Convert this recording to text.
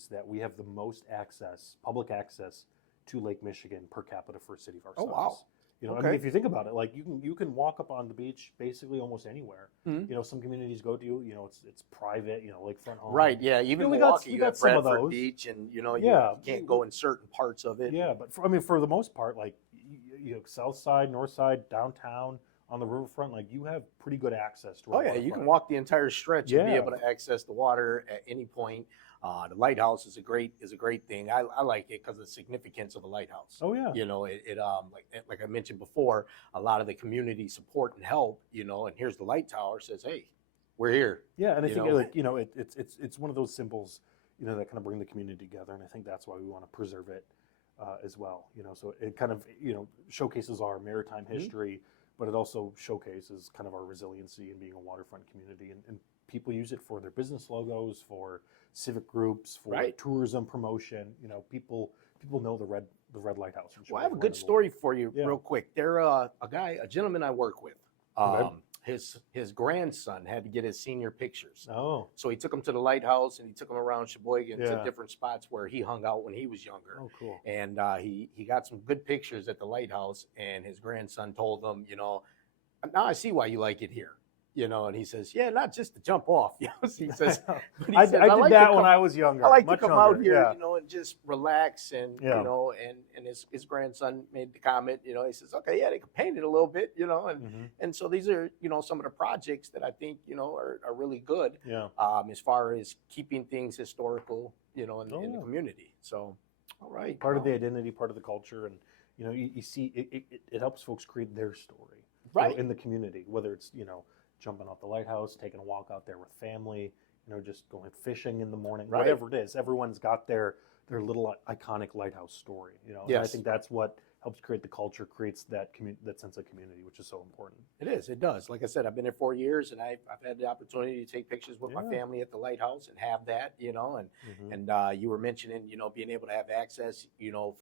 communities that we have the most access, public access to Lake Michigan per capita for a city of our Oh, size. wow. You know, I Okay. mean, if you think about it, like you can walk up on the beach basically almost anywhere. Mhm. You know, some communities go to, you know, it's private, you know, lakefront home. Right, yeah, even we Milwaukee, you got got some of Bradford those. Beach, and you know, Yeah. you can't go in certain parts of it. Yeah, but I mean, for the most part, like you know, south side, north side, downtown, on the riverfront, like you have pretty good access to. Oh our yeah, you can waterfront. walk the entire stretch and be Yeah. able to access the water at any point. The lighthouse is a great thing. I like it because of the significance of the lighthouse. Oh yeah. You know, like I mentioned before, a lot of the community support and help. You know, and here's the light tower says, hey, we're here. Yeah, and I You think know? like you know it's one of those symbols, you know, that kind of bring the community together, and I think that's why we want to preserve it as well. You know, so it kind of, you know, showcases our maritime history, but it also showcases kind of our resiliency in being a waterfront community, and people use it for their business logos, for civic groups, for Right. tourism promotion. You know, people know the red lighthouse. In Well, I have a Sheboygan good and the story lake. for you, Yeah. real quick. There, a gentleman I work with. Okay. His grandson had to get his senior pictures. Oh. So he took him to the lighthouse and he took him around Sheboygan to Yeah. different spots where he hung out when he was younger. Oh, cool. And he got some good pictures at the lighthouse. And his grandson told him, you know, now I see why you like it here. You know, and he says, yeah, not just to jump off. You know, he says, but he I says, did like that to when come- I was younger. I like much to come younger. out here, Yeah. you know, and just relax. And Yeah. you know, and his grandson made the comment. You know, he says, okay, yeah, they could paint it a little bit. You know, and so these are, you know, some of the projects that I think, you know, are really good. Yeah. As far as keeping things historical, you know, in the yeah. community. So, all right, Part of the identity, part of the culture, and you know, you see it helps folks create their story, you know, Right. in the community. Whether it's, you know, jumping off the lighthouse, taking a walk out there with family, you know, just going fishing in the morning, Right. whatever it is. Everyone's got their little iconic lighthouse story, you know. And I Yes. think that's what helps create the culture, creates that that sense of community, which is so important. It is. It does. Like I said, I've been there 4 years, and I've had the opportunity to take pictures with my Yeah. family at the lighthouse and have that, you know. And Mhm. and you were mentioning, you know, being able to have access, you know,